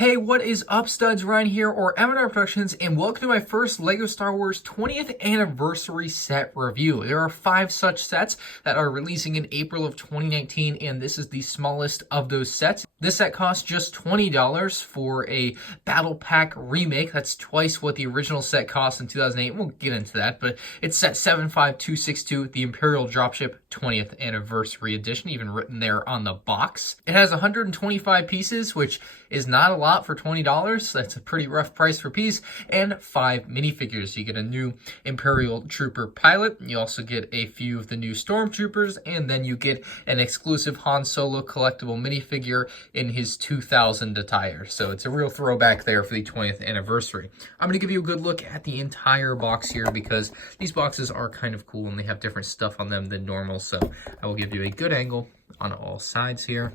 Hey, what is up, studs? Ryan here, or MandRproductions, and welcome to my first LEGO Star Wars 20th anniversary set review. There are 5 such sets that are releasing in April of 2019, and this is the smallest of those sets. This set costs just $20 for a Battle Pack remake. That's twice what the original set cost in 2008. We'll get into that, but it's set 75262, the Imperial Dropship 20th anniversary edition, even written there on the box. It has 125 pieces, which is not a lot for $20. That's a pretty rough price per piece, and 5 minifigures. You get a new Imperial Trooper pilot. You also get a few of the new Stormtroopers, and then you get an exclusive Han Solo collectible minifigure in his 2000 attire. So it's a real throwback there for the 20th anniversary. I'm going to give you a good look at the entire box here because these boxes are kind of cool and they have different stuff on them than normal. So I will give you a good angle on all sides here.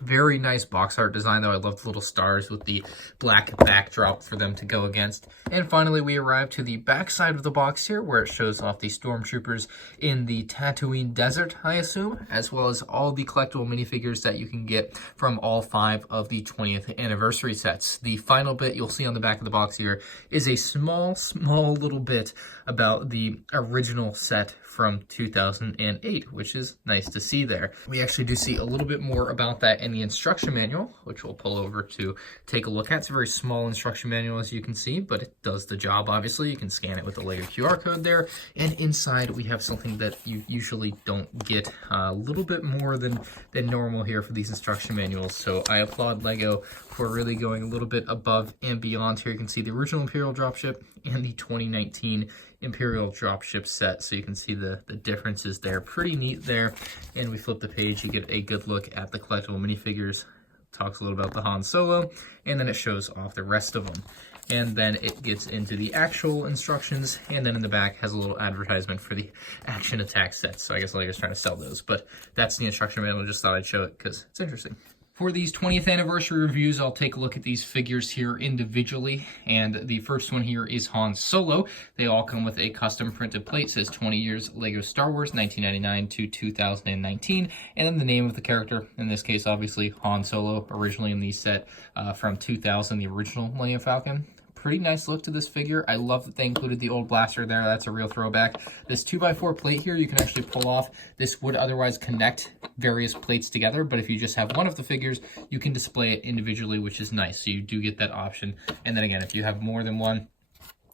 Very nice box art design, though. I love the little stars with the black backdrop for them to go against. And finally, we arrive to the back side of the box here, where it shows off the Stormtroopers in the Tatooine desert, I assume, as well as all the collectible minifigures that you can get from all 5 of the 20th anniversary sets. The final bit you'll see on the back of the box here is a small little bit about the original set from 2008, which is nice to see there. We actually do see a little bit more about that in the instruction manual, which we'll pull over to take a look at. It's a very small instruction manual, as you can see, but it does the job, obviously. You can scan it with the LEGO QR code there, and inside we have something that you usually don't get, a little bit more than normal here for these instruction manuals, so I applaud LEGO for really going a little bit above and beyond here. You can see the original Imperial Dropship and the 2019 Imperial Dropship set, so you can see the differences there. Pretty neat there. And we flip the page, you get a good look at the collectible minifigures. Talks a little about the Han Solo, and then it shows off the rest of them. And then it gets into the actual instructions, and then in the back has a little advertisement for the action attack sets. So I guess LEGO's trying to sell those, but that's the instruction manual. Just thought I'd show it because it's interesting. For these 20th anniversary reviews, I'll take a look at these figures here individually, and the first one here is Han Solo. They all come with a custom printed plate. It says 20 years LEGO Star Wars, 1999 to 2019, and then the name of the character, in this case obviously Han Solo, originally in the set from 2000, the original Millennium Falcon. Pretty nice look to this figure. I love that they included the old blaster there. That's a real throwback. This 2x4 plate here, you can actually pull off. This would otherwise connect various plates together, but if you just have one of the figures, you can display it individually, which is nice. So you do get that option. And then again, if you have more than one,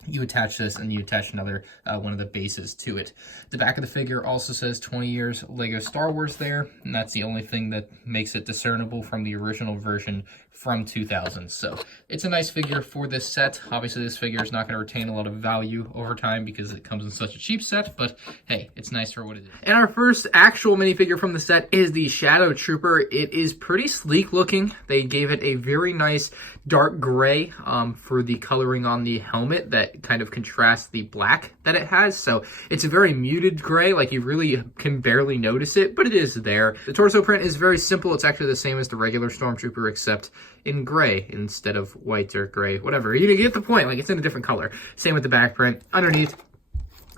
you attach this and you attach another one of the bases to it. The back of the figure also says 20 years LEGO Star Wars there, and that's the only thing that makes it discernible from the original version from 2000. So it's a nice figure for this set. Obviously this figure is not going to retain a lot of value over time because it comes in such a cheap set, but hey, it's nice for what it is. And our first actual minifigure from the set is the Shadow Trooper. It is pretty sleek looking. They gave it a very nice dark gray for the coloring on the helmet that kind of contrasts the black that it has. So it's a very muted gray, like you really can barely notice it, but it is there. The torso print is very simple. It's actually the same as the regular Stormtrooper, except in gray instead of white or gray, whatever. You get the point, like it's in a different color. Same with the back print. Underneath,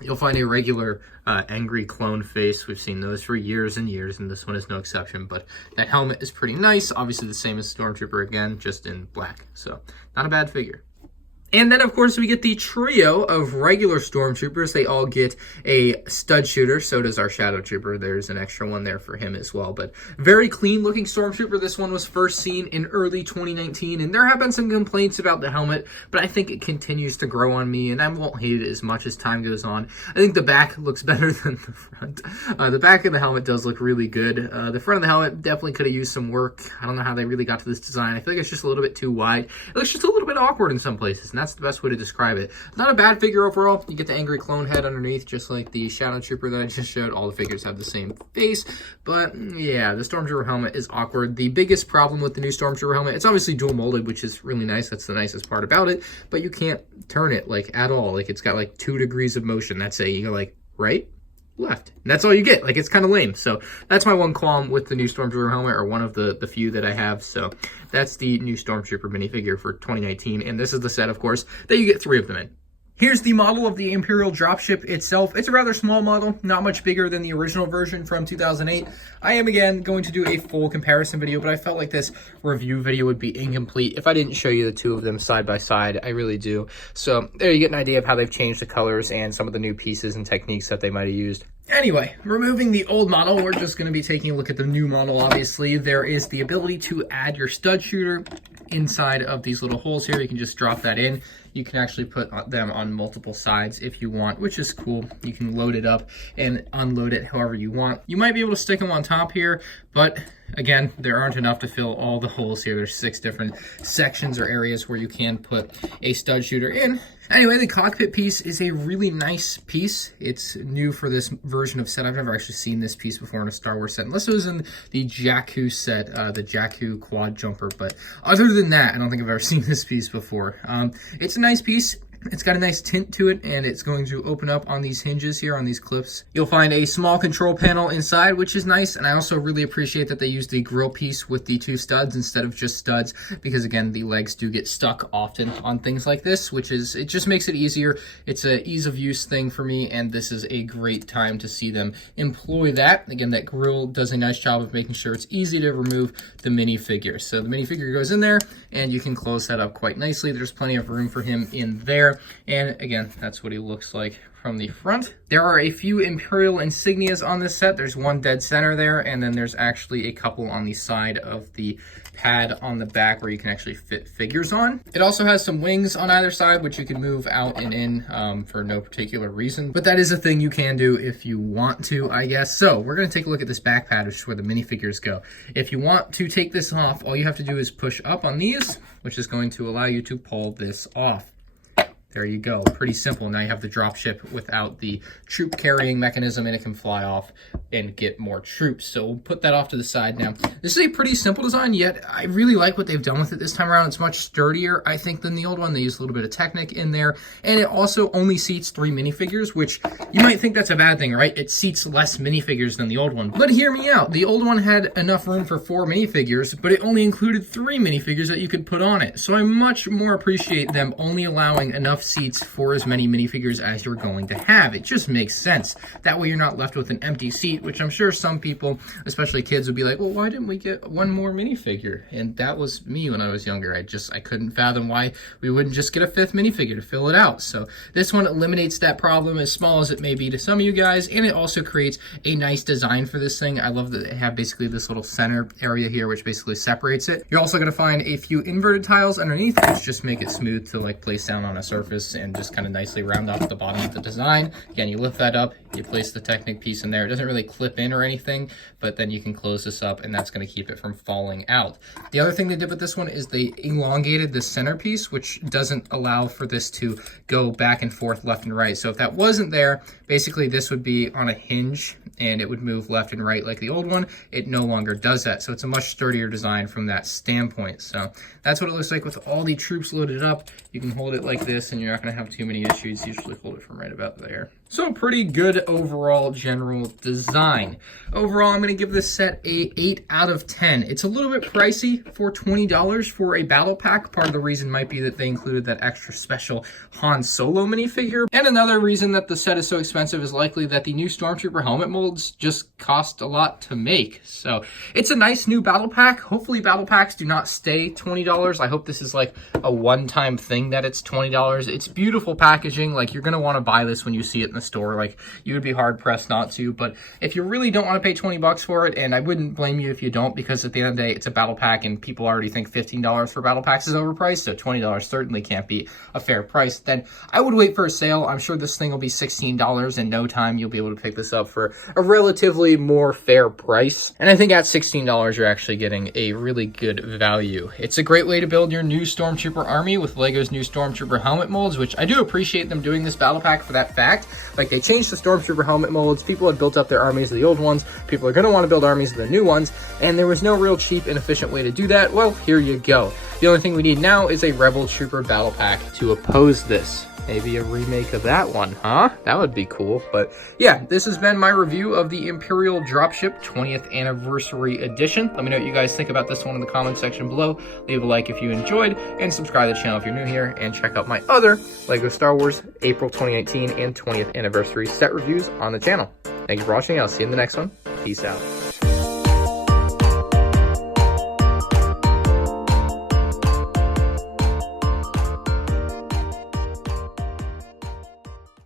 you'll find a regular angry clone face. We've seen those for years and years, and this one is no exception, but that helmet is pretty nice. Obviously the same as Stormtrooper again, just in black. So not a bad figure. And then, of course, we get the trio of regular Stormtroopers. They all get a stud shooter. So does our Shadow Trooper. There's an extra one there for him as well. But very clean-looking Stormtrooper. This one was first seen in early 2019. And there have been some complaints about the helmet, but I think it continues to grow on me, and I won't hate it as much as time goes on. I think the back looks better than the front. The back of the helmet does look really good. The front of the helmet definitely could have used some work. I don't know how they really got to this design. I feel like it's just a little bit too wide. It looks just a little bit awkward in some places, and that's the best way to describe it. Not a bad figure overall. You get the angry clone head underneath, just like the Shadow Trooper that I just showed. All the figures have the same face, but yeah, the Stormtrooper helmet is awkward. The biggest problem with the new Stormtrooper helmet, it's obviously dual molded, which is really nice. That's the nicest part about it, but you can't turn it like at all. Like it's got like 2 degrees of motion. That's it. You go like right, left, and that's all you get. Like it's kind of lame. So that's my one qualm with the new Stormtrooper helmet, or one of the few that I have. So that's the new Stormtrooper minifigure for 2019, and this is the set, of course, that you get 3 of them in. Here's the model of the Imperial Dropship itself. It's a rather small model, not much bigger than the original version from 2008. I am, again, going to do a full comparison video, but I felt like this review video would be incomplete if I didn't show you the two of them side by side. I really do. So there you get an idea of how they've changed the colors and some of the new pieces and techniques that they might have used. Anyway, removing the old model, we're just going to be taking a look at the new model, obviously. There is the ability to add your stud shooter inside of these little holes here. You can just drop that in. You can actually put them on multiple sides if you want, which is cool. You can load it up and unload it however you want. You might be able to stick them on top here, but again, there aren't enough to fill all the holes here. There's 6 different sections or areas where you can put a stud shooter in. Anyway, the cockpit piece is a really nice piece. It's new for this version of set. I've never actually seen this piece before in a Star Wars set, unless it was in the Jakku set, the Jakku quad jumper. But other than that, I don't think I've ever seen this piece before. It's a nice piece. It's got a nice tint to it, and it's going to open up on these hinges here, on these clips. You'll find a small control panel inside, which is nice, and I also really appreciate that they used the grill piece with the 2 studs instead of just studs, because again, the legs do get stuck often on things like this, which is, it just makes it easier. It's a ease of use thing for me, and this is a great time to see them employ that. Again, that grill does a nice job of making sure it's easy to remove the minifigure. So the minifigure goes in there, and you can close that up quite nicely. There's plenty of room for him in there. And again, that's what he looks like from the front. There are a few Imperial insignias on this set. There's one dead center there, and then there's actually a couple on the side of the pad on the back where you can actually fit figures on. It also has some wings on either side, which you can move out and in for no particular reason. But that is a thing you can do if you want to, I guess. So we're going to take a look at this back pad, which is where the minifigures go. If you want to take this off, all you have to do is push up on these, which is going to allow you to pull this off. There you go. Pretty simple. Now you have the dropship without the troop carrying mechanism, and it can fly off and get more troops. So we'll put that off to the side now. This is a pretty simple design, yet I really like what they've done with it this time around. It's much sturdier, I think, than the old one. They used a little bit of Technic in there, and it also only seats 3 minifigures, which you might think that's a bad thing, right? It seats less minifigures than the old one. But hear me out. The old one had enough room for 4 minifigures, but it only included 3 minifigures that you could put on it. So I much more appreciate them only allowing enough seats for as many minifigures as you're going to have. It just makes sense. That way you're not left with an empty seat, which I'm sure some people, especially kids, would be like, well, why didn't we get one more minifigure? And that was me when I was younger. I couldn't fathom why we wouldn't just get a 5th minifigure to fill it out. So this one eliminates that problem, as small as it may be to some of you guys, and it also creates a nice design for this thing. I love that they have basically this little center area here, which basically separates it. You're also going to find a few inverted tiles underneath, which just make it smooth to like place down on a surface and just kind of nicely round off the bottom of the design. Again, you lift that up, you place the Technic piece in there. It doesn't really clip in or anything, but then you can close this up, and that's going to keep it from falling out. The other thing they did with this one is they elongated the centerpiece, which doesn't allow for this to go back and forth left and right. So if that wasn't there, basically this would be on a hinge and it would move left and right like the old one. It no longer does that. So it's a much sturdier design from that standpoint. So that's what it looks like with all the troops loaded up. You can hold it like this and you're not going to have too many issues. Usually hold it from right about there. So pretty good overall general design. Overall, I'm going to give this set a 8 out of 10. It's a little bit pricey for $20 for a battle pack. Part of the reason might be that they included that extra special Han Solo minifigure. And another reason that the set is so expensive is likely that the new Stormtrooper helmet molds just cost a lot to make. So it's a nice new battle pack. Hopefully battle packs do not stay $20. I hope this is like a one-time thing that it's $20. It's beautiful packaging. Like, you're going to want to buy this when you see it in the store. Like, you would be hard pressed not to. But if you really don't want to pay 20 bucks for it, and I wouldn't blame you if you don't, because at the end of the day, it's a battle pack and people already think $15 for battle packs is overpriced, so $20 certainly can't be a fair price, then I would wait for a sale. I'm sure this thing will be $16 in no time. You'll be able to pick this up for a relatively more fair price. And I think at $16, you're actually getting a really good value. It's a great way to build your new Stormtrooper army with LEGO's new Stormtrooper helmet molds, which I do appreciate them doing this battle pack for that fact. Like, they changed the Stormtrooper helmet molds. People had built up their armies of the old ones. People are going to want to build armies of the new ones, and there was no real cheap and efficient way to do that. Well, here you go. The only thing we need now is a Rebel Trooper battle pack to oppose this. Maybe a remake of that one, huh? That would be cool. But yeah, this has been my review of the Imperial Dropship 20th Anniversary Edition. Let me know what you guys think about this one in the comment section below. Leave a like if you enjoyed, and subscribe to the channel if you're new here, and check out my other LEGO Star Wars April 2019 and 20th Anniversary set reviews on the channel. Thank you for watching. I'll see you in the next one. Peace out.